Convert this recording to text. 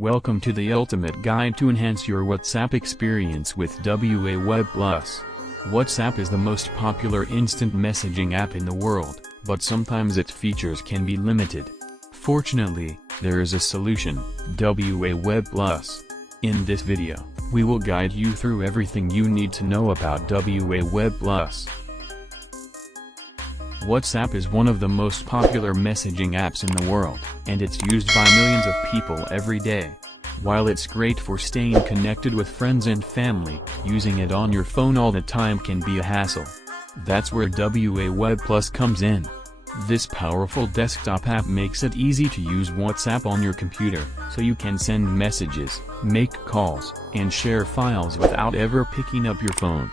Welcome to the ultimate guide to enhance your WhatsApp experience with WA Web Plus. WhatsApp is the most popular instant messaging app in the world, but sometimes its features can be limited. Fortunately, there is a solution, WA Web Plus. In this video, we will guide you through everything you need to know about WA Web Plus. WhatsApp is one of the most popular messaging apps in the world, and it's used by millions of people every day. While it's great for staying connected with friends and family, using it on your phone all the time can be a hassle. That's where WA Web Plus comes in. This powerful desktop app makes it easy to use WhatsApp on your computer, so you can send messages, make calls, and share files without ever picking up your phone.